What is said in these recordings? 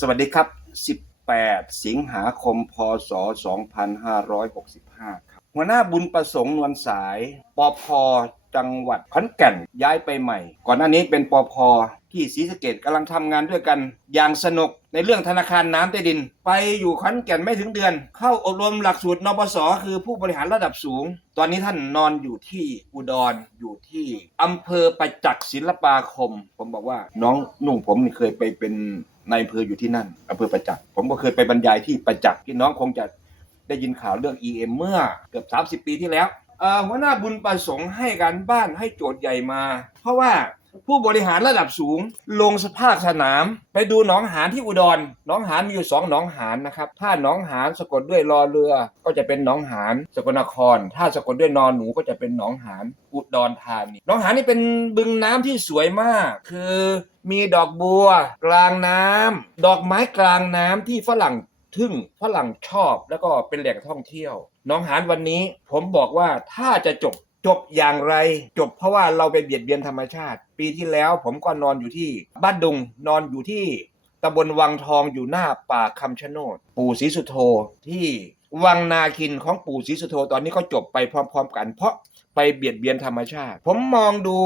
สวัสดีครับ 18 สิงหาคม พศ 2565 ครับ หัวหน้าบุญประสงค์นวลสายปอพจังหวัดขอนแก่นย้ายไปใหม่ ก่อนหน้านี้เป็นปอพที่ศรีสะเกดกำลังทำงานด้วยกัน อย่างสนุกในเรื่องธนาคารน้ำใต้ดิน ไปอยู่ขอนแก่นไม่ถึงเดือน เข้าอบรมหลักสูตรนปสคือผู้บริหารระดับสูง ตอนนี้ท่านนอนอยู่ที่อุดรอยู่ที่อำเภอประจักษ์ศิลปาคม ผมบอกว่าน้องนุ่งผมนี่เคยไปเป็น ในอำเภออยู่ที่นั่นอำเภอประจักษ์ผมก็เคยไปบรรยายที่ประจักษ์ที่น้องคงจะได้ยินข่าวเรื่อง EM เมื่อเกือบ 30 ปีที่แล้วเอ่อหัวหน้าบุญประสงค์ให้การบ้านให้โจทย์ใหญ่มา เพราะว่า ผู้บริหารระดับสูง ลงสภาคสนาม ไปดูหนองหานที่อุดรหนองหานมีอยู่สองหนองหานนะครับ ถ้าหนองหานสะกดด้วยรอเรือ ก็จะเป็นหนองหานสกลนคร ถ้าสะกดด้วยนอนหนูก็จะเป็นหนองหานอุดรธานีหนองหานนี่เป็นบึงน้ำที่สวยมาก คือมีดอกบัว กลางน้ำดอกไม้กลางน้ำที่ฝรั่งทึ่งฝรั่งชอบแล้วก็เป็นแหล่งท่องเที่ยวหน้องหานวันนี้ผมบอกว่าถ้าจะจบ จบอย่างไร จบเพราะว่าเราไปเบียดเบียนธรรมชาติ ปีที่แล้วผมก็นอนอยู่ที่บ้านดุงนอนอยู่ที่ตำบลวังทองอยู่หน้าป่าคำชะโนด ปู่ศรีสุโธที่วังนาคินของปู่ศรีสุโธตอนนี้ก็จบไปพร้อม ๆ กัน เพราะไปเบียดเบียนธรรมชาติ ผมมองดู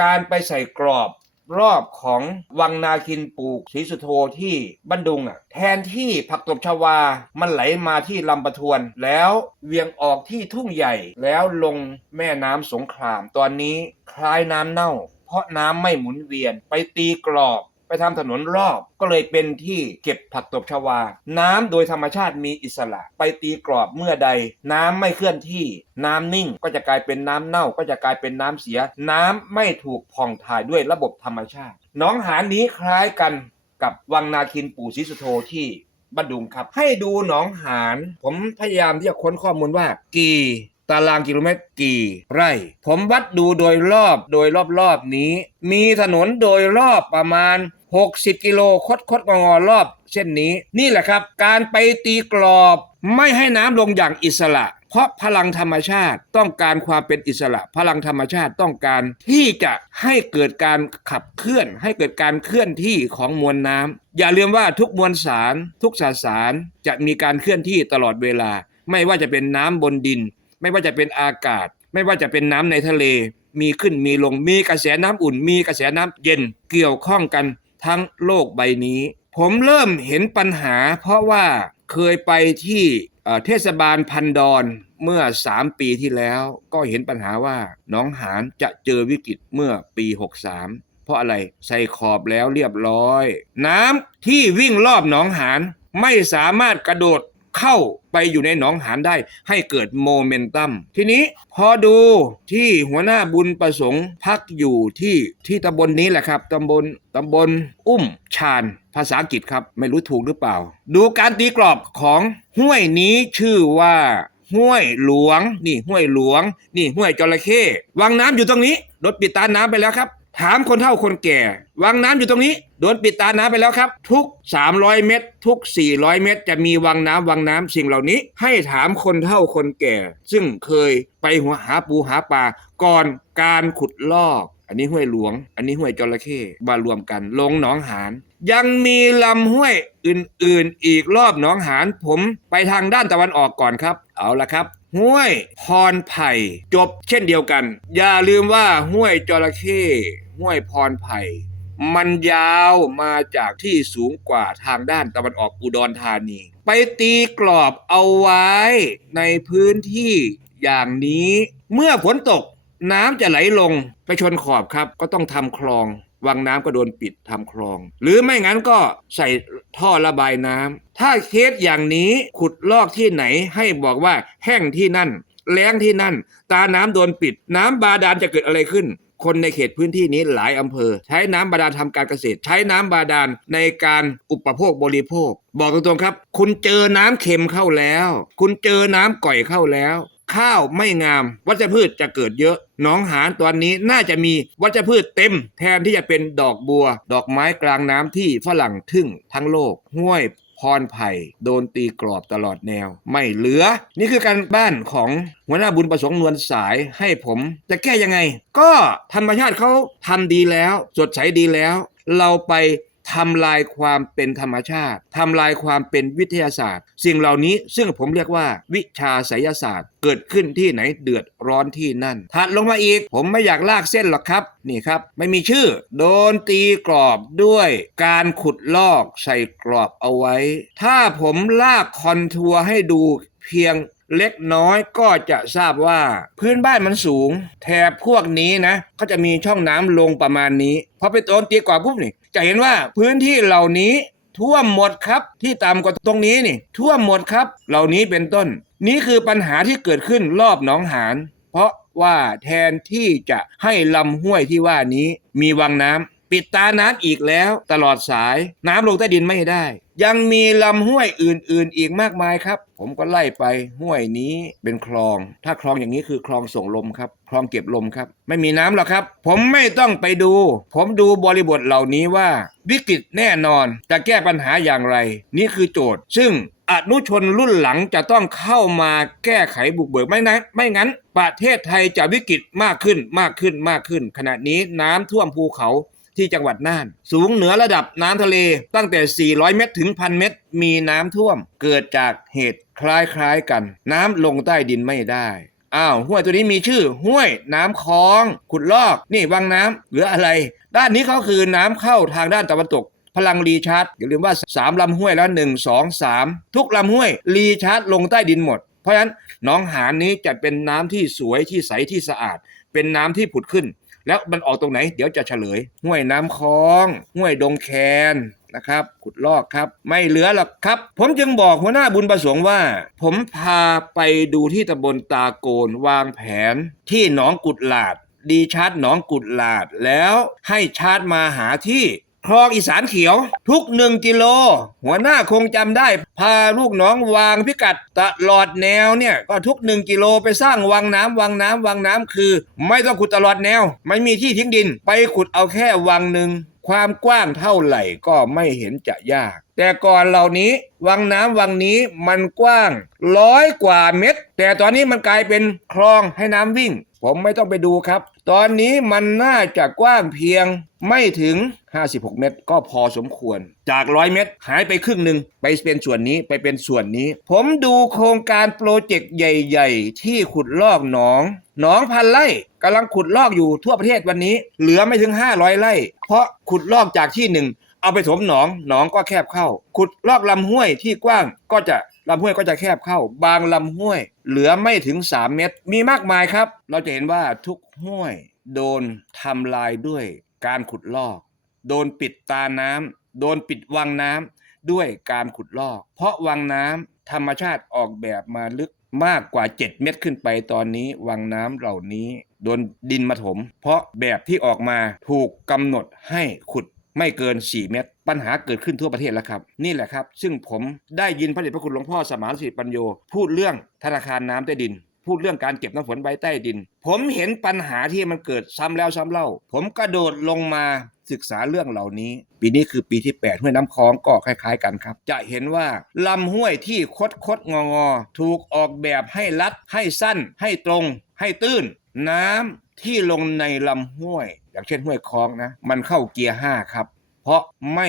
การไปใส่กรอบ รอบของวังนาคินปลูกศรีสุโธที่บันดุงอะแทนที่ผักตบชวา มันไหลมาที่ลำปะทวน แล้วเวียงออกที่ทุ่งใหญ่ แล้วลงแม่น้ำสงคราม ตอนนี้คล้ายน้ำเน่า เพราะน้ำไม่หมุนเวียนไปตีกรอบ ไปทำถนนรอบก็เลยเป็นที่เก็บผักตบชวา น้ำโดยธรรมชาติมีอิสระ ไปตีกรอบเมื่อใด น้ำไม่เคลื่อนที่ น้ำนิ่งก็จะกลายเป็นน้ำเน่าก็จะกลายเป็นน้ำเสีย น้ำไม่ถูกผ่องถ่ายด้วยระบบธรรมชาติน้องหานนี้คล้ายกันกับวังนาคินปู่ศรีสุโธที่บันดุงครับ ให้ดูหนองหาน ผมพยายามที่จะค้นข้อมูลว่า กี่ ตารางกิโลเมตรกี่ไร่ ผมวัดดูโดยรอบโดยรอบๆนี้ มีถนนโดยรอบประมาณ 60 กิโลคดคดงอรอบเช่นนี้นี่แหละครับ การไปตีกรอบไม่ให้น้ำลงอย่างอิสระ เพราะพลังธรรมชาติต้องการความเป็นอิสระ พลังธรรมชาติต้องการที่จะให้เกิดการขับเคลื่อน ให้เกิดการเคลื่อนที่ของมวลน้ำอย่าลืมว่าทุกมวลสาร ทุกสสารจะมีการเคลื่อนที่ตลอดเวลา ไม่ว่าจะเป็นน้ำบนดิน ไม่ว่าจะเป็นอากาศ ไม่ว่าจะเป็นน้ำในทะเล มีขึ้นมีลงมีกระแสน้ำอุ่น มีกระแสน้ำเย็นเกี่ยวข้องกัน ทั้งโลกใบนี้ ผมเริ่มเห็นปัญหา เพราะว่าเคยไปที่เทศบาลพันดอนเมื่อ 3 ปีที่แล้วก็เห็นปัญหาว่าน้องหานจะเจอวิกฤตเมื่อปี 63 เพราะอะไรใส่ขอบแล้วเรียบร้อย น้ำที่วิ่งรอบหนองหานไม่สามารถกระโดด เข้าไปอยู่ในหนองหานได้ให้เกิดโมเมนตัม ทีนี้พอดูที่หัวหน้าบุญประสงค์พักอยู่ที่ที่ตำบลนี้แหละครับตำบลตำบลอุ้มชาญภาษาอังกฤษครับ ไม่รู้ถูกหรือเปล่า ดูการตีกรอบของห้วยนี้ชื่อว่าห้วยหลวง นี่ห้วยหลวง นี่ห้วยจระเข้วังน้ำอยู่ตรงนี้รถปิดตาน้ำไปแล้วครับ ถามคนเฒ่าคนแก่วังน้ำอยู่ตรงนี้โดนปิดตาน้ำไปแล้วครับ ทุก 300 เมตร ทุก 400 เมตร จะมีวังน้ำวังน้ำสิ่งเหล่านี้ ให้ถามคนเฒ่าคนแก่ ซึ่งเคยไปหัวหาปูหาปลาก่อนการขุดลอก อันนี้ห้วยหลวง อันนี้ห้วยจระเข้มารวมกัน ลงหนองหานยังมีลำห้วยอื่นๆ อีกรอบหนองหานผมไปทางด้านตะวันออกก่อนครับ เอาละครับ ห้วยพรไผ่จบเช่นเดียวกัน อย่าลืมว่าห้วยจระเข้ห้วยพรไผ่มันยาวมาจากที่สูงกว่าทางด้านตะวันออกอุดรธานี ไปตีกรอบเอาไว้ในพื้นที่อย่างนี้ เมื่อฝนตก น้ำจะไหลลงไปชนขอบครับ ก็ต้องทำคลองวังน้ำก็โดนปิดทำคลอง หรือไม่งั้นก็ใส่ท่อระบายน้ำถ้าเคสอย่างนี้ขุดลอกที่ไหนให้บอกว่าแห้งที่นั่น แล้งที่นั่น ตาน้ำโดนปิด น้ำบาดาลจะเกิดอะไรขึ้น คนในเขตพื้นที่นี้หลายอำเภอ ใช้น้ำบาดาลทำการเกษตร ใช้น้ำบาดาลในการอุปโภคบริโภค บอกตรงๆครับ คุณเจอน้ำเค็มเข้าแล้ว คุณเจอน้ำก่อยเข้าแล้ว ข้าวไม่งาม วัชพืชจะเกิดเยอะ หนองหานตอนนี้น่าจะมีวัชพืชเต็ม แทนที่จะเป็นดอกบัว ดอกไม้กลางน้ำที่ฝรั่งทึ่งทั้งโลกห้วยพรไผ่โดนตีกรอบตลอดแนว ไม่เหลือ นี่คือการบ้านของหัวหน้าบุญประสงค์นวลสายให้ผมจะแก้ยังไง ก็ธรรมชาติเขาทำดีแล้ว สดใสดีแล้ว เราไป ทำลายความเป็นธรรมชาติทำลายความเป็นวิทยาศาสตร์ สิ่งเหล่านี้ซึ่งผมเรียกว่า วิชาไสยศาสตร์ เกิดขึ้นที่ไหนเดือดร้อนที่นั่นถัดลงมาอีก ผมไม่อยากลากเส้นหรอกครับนี่ครับไม่มีชื่อ โดนตีกรอบด้วยการขุดลอกใส่กรอบเอาไว้ ถ้าผมลากคอนทัวร์ให้ดูเพียง เล็กน้อยก็จะทราบว่าพื้นบ้านมันสูง แถบพวกนี้นะก็จะมีช่องน้ำลงประมาณนี้พอไปโดนตีกรอบปุ๊บนี่จะเห็นว่าพื้นที่เหล่านี้ท่วมหมดครับที่ต่ำกว่าตรงนี้นี่ท่วมหมดครับ เหล่านี้เป็นต้น นี่คือปัญหาที่เกิดขึ้นรอบหนองหานเพราะว่าแทนที่จะให้ลำห้วยที่ว่านี้มีวังน้ำ ปิดตาน้ำอีกแล้วตลอดสายน้ำลงใต้ดินไม่ได้ ยังมีลำห้วยอื่นๆ อีกมากมายครับ ผมก็ไล่ไปห้วยนี้เป็นคลอง ถ้าคลองอย่างนี้คือคลองส่งลมครับ คลองเก็บลมครับ ไม่มีน้ำหรอกครับ ผมไม่ต้องไปดู ผมดูบริบทเหล่านี้ว่า วิกฤตแน่นอนจะแก้ปัญหาอย่างไร นี่คือโจทย์ ซึ่งอนุชนรุ่นหลังจะต้องเข้ามาแก้ไขบุกเบิกไม่นั้นไม่งั้น ประเทศไทยจะวิกฤตมากขึ้นมากขึ้นมากขึ้น ขณะนี้น้ำท่วมภูเขา ที่จังหวัดน่าน สูงเหนือระดับน้ำทะเลตั้งแต่ 400 เมตรถึงพันเมตร มีน้ำท่วม เกิดจากเหตุคล้ายๆกัน น้ำลงใต้ดินไม่ได้อ้าวห้วยตัวนี้มีชื่อห้วยน้ำคลอง ขุดลอก นี่วังน้ำหรืออะไร ด้านนี้เขาคือน้ำเข้าทางด้านตะวันตก พลังรีชาร์จอย่าลืมว่า 3ลำห้วยแล้ว 1 2 3 ทุกลำห้วย รีชาร์จลงใต้ดินหมด เพราะฉะนั้นหนองหานนี้จะเป็นน้ำที่สวยที่ใสที่สะอาด เป็นน้ำที่ผุดขึ้น แล้วมันออกตรงไหน เดี๋ยวจะเฉลยห้วยน้ำคลองห้วยดงแคนนะครับขุดลอกครับ ไม่เหลือหรอกครับ ผมจึงบอกหัวหน้าบุญประสงค์ว่า ผมพาไปดูที่ตำบลตาโกนวางแผนที่หนองกุดหลาด ดีชาร์จหนองกุดหลาดแล้วให้ชาร์จมาหาที่ คลองอีสานเขียว ทุกหนึ่งกิโล หัวหน้าคงจำได้ พาลูกน้องวางพิกัดตลอดแนวเนี่ย ก็ทุกหนึ่งกิโลไปสร้างวังน้ำวังน้ำวังน้ำคือ ไม่ต้องขุดตลอดแนว ไม่มีที่ทิ้งดิน ไปขุดเอาแค่วังหนึ่งความกว้างเท่าไหร่ก็ไม่เห็นจะยาก แต่ก่อนเหล่านี้ วังน้ำวังนี้มันกว้างร้อยกว่าเมตร แต่ตอนนี้มันกลายเป็นคลองให้น้ำวิ่ง ผมไม่ต้องไปดูครับ ตอนนี้มันน่าจะกว้างเพียงไม่ถึง 56 เมตร ก็พอสมควร จาก 100 เมตร หายไปครึ่งหนึ่งไปเป็นส่วนนี้ไปเป็นส่วนนี้ ผมดูโครงการโปรเจกต์ใหญ่ ๆ ที่ขุดลอกหนอง หนองพันไร่กำลังขุดลอกอยู่ทั่วประเทศวันนี้ เหลือไม่ถึง 500 ไร่ เพราะขุดลอกจากที่หนึ่ง เอาไปถมหนองหนองก็แคบเข้า ขุดลอกลำห้วยที่กว้างก็จะลำห้วยก็จะแคบเข้า บางลำห้วย เหลือไม่ถึง 3 เมตร มีมากมายครับ เราจะเห็นว่าทุกห้วยโดนทำลายด้วยการขุดลอก โดนปิดตาน้ำโดนปิดวังน้ำด้วยการขุดลอก เพราะวังน้ำธรรมชาติออกแบบมาลึกมากกว่า 7 เมตรขึ้นไปตอนนี้ วังน้ำเหล่านี้ โดนดินมาถม เพราะแบบที่ออกมาถูกกำหนดให้ขุด ไม่เกิน 4 เมตร ปัญหาเกิดขึ้นทั่วประเทศแล้วครับ นี่แหละครับ ซึ่งผมได้ยินพระเดชพระคุณหลวงพ่อสมานสิริปัญโย พูดเรื่องธนาคารน้ำใต้ดิน พูดเรื่องการเก็บน้ำฝนไว้ใต้ดิน ผมเห็นปัญหาที่มันเกิดซ้ำแล้วซ้ำเล่า ผมกระโดดลงมาศึกษาเรื่องเหล่านี้ ปีนี้คือปีที่ 8 ห้วยน้ำคลองก็คล้าย ๆ กันครับ จะเห็นว่าลำห้วยที่คดคดงองอถูกออกแบบให้ลัดให้สั้น ให้ตรง ให้ตื้น น้ำที่ลงในลำห้วย อย่างเช่นห้วยคลองนะ มันเข้าเกียร์ห้าครับ เพราะไม่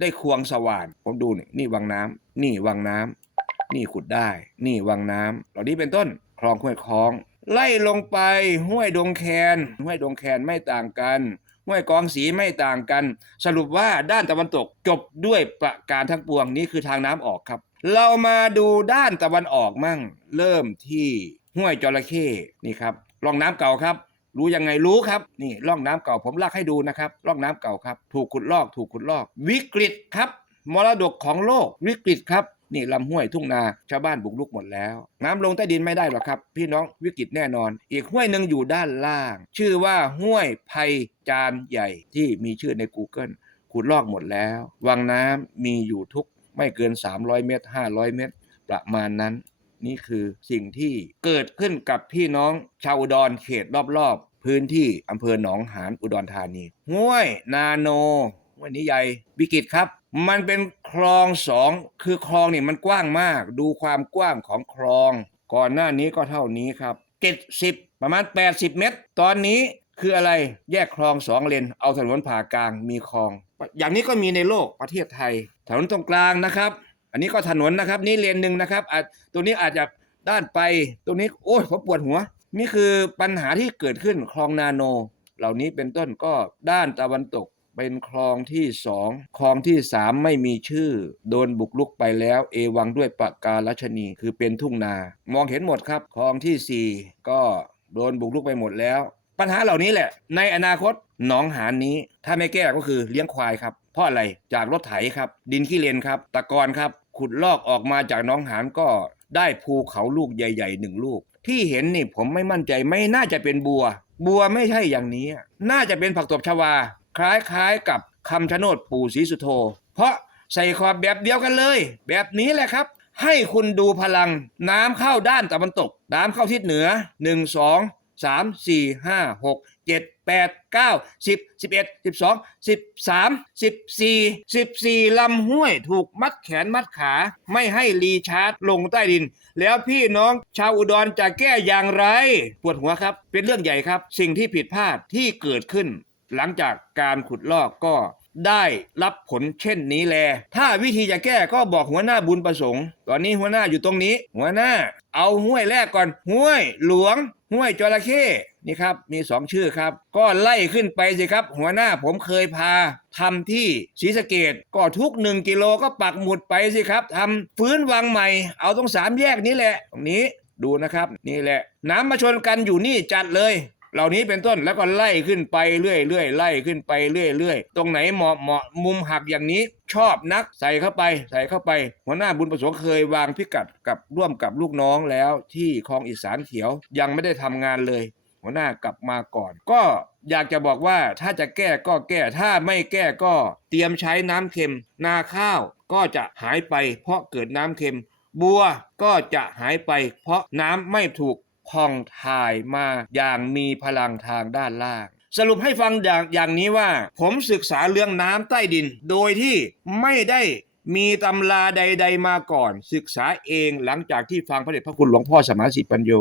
ได้ควงสว่าน ผมดูนี่นี่วังน้ำนี่วังน้ำนี่ขุดได้ นี่วังน้ำเหล่านี้เป็นต้นคลองห้วยคลอง ไล่ลงไปห้วยดงแคน ห้วยดงแคนไม่ต่างกันห้วยกองสีไม่ต่างกัน สรุปว่าด้านตะวันตกจบด้วยประการทั้งปวงนี่คือทางน้ำออกครับ เรามาดูด้านตะวันออกมั่ง เริ่มที่ห้วยจระเข้นี่ครับร่องน้ำเก่าครับ รู้ยังไงรู้ครับนี่ร่องน้ำเก่าผมลากให้ดูนะครับร่องน้ำเก่าครับ ถูกขุดลอกถูกขุดลอก วิกฤตครับ มรดกของโลกวิกฤตครับนี่ลำห้วยทุ่งนาชาวบ้านบุกลุกหมดแล้ว น้ำลงใต้ดินไม่ได้หรอกครับ พี่น้องวิกฤตแน่นอน อีกห้วยหนึ่งอยู่ด้านล่าง ชื่อว่าห้วยไพจานใหญ่ที่มีชื่อใน Google ขุดลอกหมดแล้ว วังน้ำมีอยู่ทุกไม่เกิน 300 เมตร 500 เมตร ประมาณนั้น นี่คือสิ่งที่เกิดขึ้นกับพี่น้องชาวอุดรเขตรอบๆ พื้นที่อำเภอหนองหานอุดรธานีห้วยนาโนห้วยนี้ใหญ่วิกฤตครับ มันเป็นคลองสองคือคลองนี่มันกว้างมาก ดูความกว้างของคลอง ก่อนหน้านี้ก็เท่านี้ครับ 70 ประมาณ 80 เมตร ตอนนี้คืออะไรแยกคลองสองเลน เอาถนนผ่ากลางมีคลอง อย่างนี้ก็มีในโลกประเทศไทย ถนนตรงกลางนะครับ อันนี้ก็ถนนนะครับ นี่เลนหนึ่งนะครับอาจตรงนี้อาจจะด้านไปตรงนี้โอ้ยผมปวดหัว นี่คือปัญหาที่เกิดขึ้นคลองนาโน เหล่านี้เป็นต้นก็ด้านตะวันตกเป็นคลองที่สองคลองที่สามไม่มีชื่อ โดนบุกลุกไปแล้ว เอวังด้วยปากการัชนีคือเป็นทุ่งนา มองเห็นหมดครับ คลองที่สี่ก็โดนบุกลุกไปหมดแล้ว ปัญหาเหล่านี้แหละ ในอนาคตหนองหานนี้ ถ้าไม่แก้ก็คือเลี้ยงควายครับเพราะอะไรจากรถไถครับ ดินขี้เลนครับ ตะกอนครับ ขุดลอกออกมาจากน้องหานก็ได้ภูเขาลูกใหญ่ๆหนึ่งลูก ที่เห็นนี่ผมไม่มั่นใจไม่น่าจะเป็นบัว บัวไม่ใช่อย่างนี้ น่าจะเป็นผักตบชวา คล้ายๆกับคำชะโนดปู่ศรีสุโธเพราะใส่ขอบแบบเดียวกันเลย แบบนี้แหละครับ ให้คุณดูพลัง น้ำเข้าด้านตะวันตก น้ำเข้าทิศเหนือ 1 2 3 4 5 6 7 8 9 10 11 12 13 14 14ลำห้วยถูกมัดแขนมัดขาไม่ให้รีชาร์จลงใต้ดิน แล้วพี่น้องชาวอุดรจะแก้อย่างไร ปวดหัวครับ เป็นเรื่องใหญ่ครับ สิ่งที่ผิดพลาดที่เกิดขึ้น หลังจากการขุดลอกก็ได้รับผลเช่นนี้แล ถ้าวิธีจะแก้ก็บอกหัวหน้าบุญประสงค์ ตอนนี้หัวหน้าอยู่ตรงนี้ หัวหน้า เอาห้วยแรกก่อน ห้วยหลวง ห้วยจระเข้ นี่ครับมีสองชื่อครับ ก็ไล่ขึ้นไปสิครับ หัวหน้าผมเคยพาทำที่ศรีสะเกดก็ทุกหนึ่งกิโลก็ปักหมุดไปสิครับทำฟื้นวังใหม่ เอาตรงสามแยกนี้แหละ ตรงนี้ดูนะครับ นี่แหละ น้ำมาชนกันอยู่นี่จัดเลยเหล่านี้เป็นต้นแล้วก็ไล่ขึ้นไปเรื่อยเรื่อยไล่ขึ้นไปเรื่อยเรื่อยตรงไหนเหมาะเหมาะมุมหักอย่างนี้ชอบนักใส่เข้าไปใส่เข้าไป หัวหน้าบุญประสงค์เคยวางพิกัดกับร่วมกับลูกน้องแล้วที่คลองอีสานเขียวยังไม่ได้ทำงานเลย หัวหน้ากลับมาก่อน ก็อยากจะบอกว่าถ้าจะแก้ก็แก้ถ้าไม่แก้ก็เตรียมใช้น้ำเค็ม นาข้าวก็จะหายไปเพราะเกิดน้ำเค็ม บัวก็จะหายไป เพราะน้ำไม่ถูกพองถ่ายมาอย่างมีพลังทางด้านล่าง สรุปให้ฟังอย่างอย่างนี้ว่า ผมศึกษาเรื่องน้ำใต้ดิน โดยที่ไม่ได้มีตำราใด ๆ มาก่อน ศึกษาเองหลังจากที่ฟังพระเดชพระคุณหลวงพ่อสมานสิปัญโย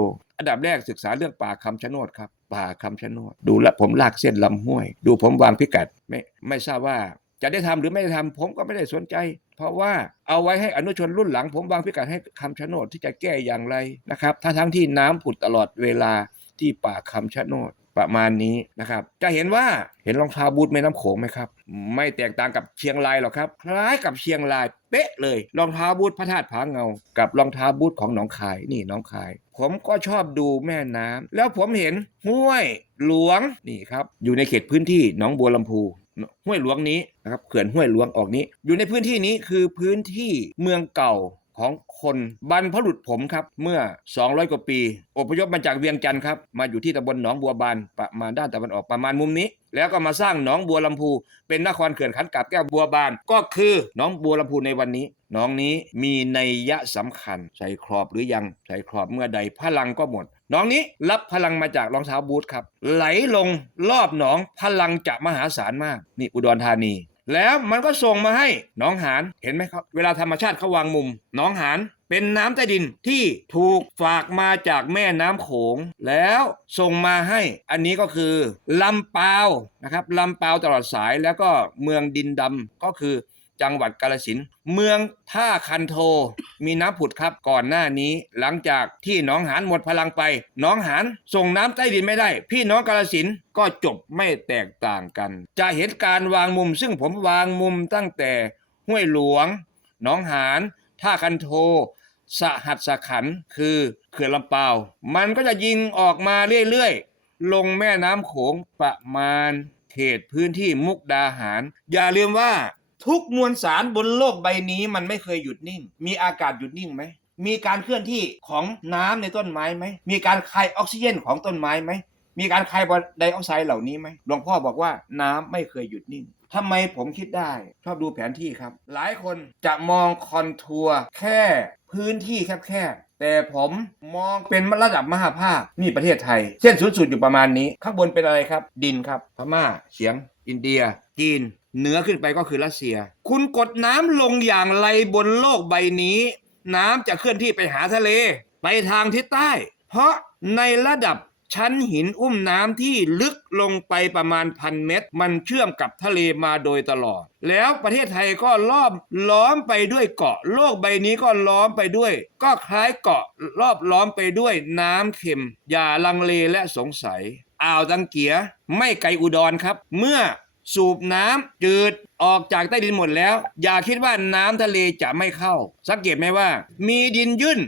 อันดับแรกศึกษาเรื่องป่าคำชะโนดครับ ป่าคำชะโนดดูและผมลากเส้นลำห้วย ดูผมวางพิกัดไม่ไม่ทราบว่าจะได้ทำหรือไม่ได้ทำผมก็ไม่ได้สนใจ เพราะว่าเอาไว้ให้อนุชนรุ่นหลัง ผมวางพิกัดให้คำชะโนดที่จะแก้อย่างไรนะครับถ้าทั้งที่น้ำผุดตลอดเวลาที่ป่าคำชะโนด ประมาณนี้นะครับ จะเห็นว่าเห็นรองเท้าบูทแม่น้ำโขงไหมครับ ไม่แตกต่างกับเชียงรายหรอกครับ คล้ายกับเชียงรายเป๊ะเลย รองเท้าบูทพระธาตุผาเงา กับรองเท้าบูทของหนองคายนี่หนองคาย ผมก็ชอบดูแม่น้ำแล้วผมเห็นห้วยหลวงนี่ครับอยู่ในเขตพื้นที่หนองบัวลำพูห้วยหลวงนี้นะครับเขื่อนห้วยหลวงออกนี้ อยู่ในพื้นที่นี้คือพื้นที่เมืองเก่า ของคนบรรพบุรุษผมครับ เมื่อ 200 กว่าปี อพยพมาจากเวียงจันทร์ครับ มาอยู่ที่ตำบลหนองบัวบานประมาณด้านตะวันออกประมาณมุมนี้ แล้วก็มาสร้างหนองบัวลำพู เป็นนครเขื่อนขันกับแก้วบัวบาน ก็คือหนองบัวลำพูในวันนี้หนองนี้มีนัยยะสำคัญ ใส่ครอบหรือยังใส่ครอบเมื่อใดพลังก็หมดหนองนี้รับพลังมาจากรองเท้าบูทครับ ไหลลงรอบหนองพลังจะมหาศาลมาก นี่อุดรธานี แล้วมันก็ส่งมาให้น้องหานเห็นไหมครับ เวลาธรรมชาติเขาวางมุมน้องหานเป็นน้ำใต้ดินที่ถูกฝากมาจากแม่น้ำโขง แล้วส่งมาให้อันนี้ก็คือลำปาวนะครับลำปาวตลอดสายแล้วก็เมืองดินดำก็คือ จังหวัดกาลสินเมืองท่าคันโท มีน้ำผุดครับก่อนหน้านี้ หลังจากที่น้องหานหมดพลังไปน้องหานส่งน้ำใต้ดินไม่ได้ พี่น้องกาลสินก็จบไม่แตกต่างกัน จะเห็นการวางมุม ซึ่งผมวางมุมตั้งแต่ห้วยหลวงน้องหานท่าคันโทสหัสขันคือเขื่อนลำเปาวมันก็จะยิงออกมาเรื่อยๆ ลงแม่น้ำโขงประมาณเขตพื้นที่มุกดาหาร อย่าลืมว่า ทุกมวลสารบนโลกใบนี้มันไม่เคยหยุดนิ่ง มีอากาศหยุดนิ่งไหม มีการเคลื่อนที่ของน้ำในต้นไม้ไหม มีการคายออกซิเจนของต้นไม้ไหม มีการคายไดออกไซด์เหล่านี้ไหม หลวงพ่อบอกว่าน้ำไม่เคยหยุดนิ่งทำไมผมคิดได้ ชอบดูแผนที่ครับ หลายคนจะมองคอนทัวร์แค่พื้นที่แคบๆแต่ผมมองเป็นระดับมหาภาคนี่ประเทศไทย เส้นศูนย์สูตรอยู่ประมาณนี้ ข้างบนเป็นอะไรครับ ดินครับพม่าเฉียง อินเดียจีน เหนือขึ้นไปก็คือรัสเซีย คุณกดน้ำลงอย่างไรบนโลกใบนี้ น้ำจะเคลื่อนที่ไปหาทะเล ไปทางทิศใต้ เพราะในระดับชั้นหินอุ้มน้ำที่ลึกลงไปประมาณพันเมตร มันเชื่อมกับทะเลมาโดยตลอด แล้วประเทศไทยก็รอบล้อมไปด้วยเกาะ โลกใบนี้ก็ล้อมไปด้วย ก็คล้ายเกาะรอบล้อมไปด้วยน้ำเค็ม อย่าลังเลและสงสัย อ่าวตังเกียไม่ไกลอุดรครับ เมื่อ สูบน้ำจืดออกจากใต้ดินหมดแล้ว อย่าคิดว่าน้ำทะเลจะไม่เข้า สังเกตไหมว่า มีดินยื่น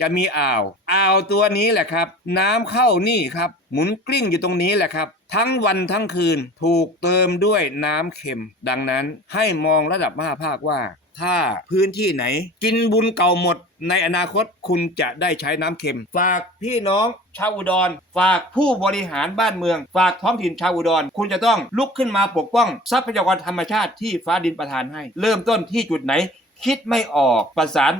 จะมีอ่าวอ่าวตัวนี้แหละครับ น้ำเข้านี่ครับ หมุนกลิ้งอยู่ตรงนี้แหละครับ ทั้งวันทั้งคืนถูกเติมด้วยน้ำเค็ม ดังนั้นให้มองระดับมหาภาคว่า ถ้าพื้นที่ไหน กินบุญเก่าหมดในอนาคตคุณจะได้ใช้น้ำเค็ม ฝากพี่น้องชาวอุดร ฝากผู้บริหารบ้านเมือง ฝากท้องถิ่นชาวอุดร คุณจะต้องลุกขึ้นมาปกป้อง ทรัพยากรธรรมชาติที่ฟ้าดินประทานให้ เริ่มต้นที่จุดไหน คิดไม่ออกประสาน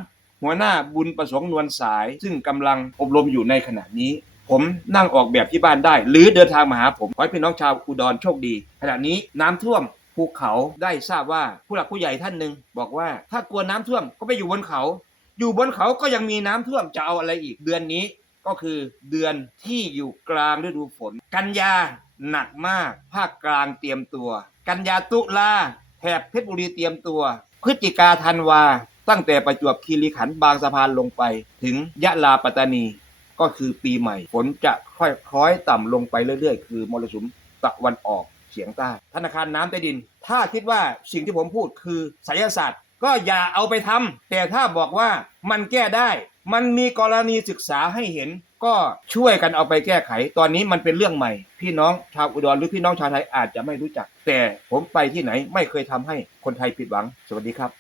หัวหน้าบุญประสงค์นวลสาย ซึ่งกำลังอบรมอยู่ในขณะนี้ ผมนั่งออกแบบที่บ้านได้ หรือเดินทางมาหาผมขอให้พี่น้องชาวอุดรโชคดี ขณะนี้น้ำท่วม ภูเขาได้ทราบว่าผู้หลักผู้ใหญ่ท่านหนึ่งบอกว่าถ้ากลัวน้ำท่วมก็ไปอยู่บนเขา อยู่บนเขาก็ยังมีน้ำท่วมจะเอาอะไรอีกเดือนนี้ ก็คือเดือนที่อยู่กลางฤดูฝน กันยาหนักมาก ภาคกลางเตรียมตัว กันยาตุลาแถบเพชรบุรีเตรียมตัว พฤศจิกาธันวา ตั้งแต่ประจวบคีรีขันธ์บางสะพานลงไป ถึงยะลาปัตตานีก็คือปีใหม่ฝนจะค่อยคล้อยต่ำลงไปเรื่อยๆ คือมรสุมตะวันออก ฉียงใต้ ธนาคารน้ำใต้ดิน ถ้าคิดว่าสิ่งที่ผมพูดคือศิลศาสตร์ ก็อย่าเอาไปทำแต่ถ้าบอกว่ามันแก้ได้ มันมีกรณีศึกษาให้เห็น ก็ช่วยกันเอาไปแก้ไข ตอนนี้มันเป็นเรื่องใหม่ พี่น้องชาวอุดรหรือพี่น้องชาวไทยอาจจะไม่รู้จัก แต่ผมไปที่ไหนไม่เคยทำให้คนไทยผิดหวัง สวัสดีครับ